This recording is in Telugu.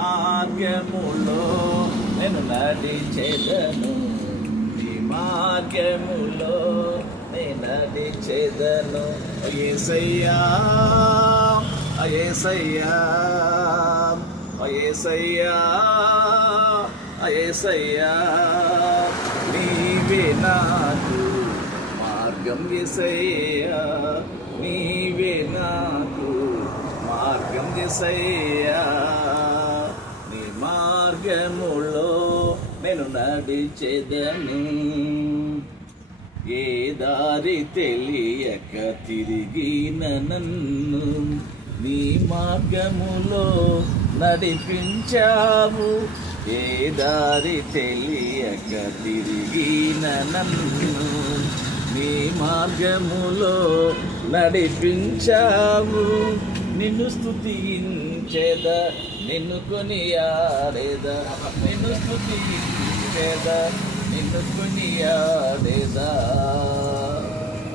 మార్గములో నేను నడిచెదను, నీ మార్గములో నేను నడిచెదను. యేసయ్యా యేసయ్యా యేసయ్యా యేసయ్యా, నీవే నాకు మార్గం యేసయ్యా, నీవే నాకు మార్గం యేసయ్యా. నీ మార్గములో నేను నడిచెదను. ఏ దారి తెలియక తిరిగిన నన్ను నీ మార్గములో నడిపించావు. ఏ దారి తెలియక తిరిగిన నన్ను నీ మార్గములో నడిపించావు. నిన్ను స్తుతించేదా, నిన్ను కొనియాడేదా, నిన్ను స్తుతించేదా, నిన్ను కొనియాడేదా.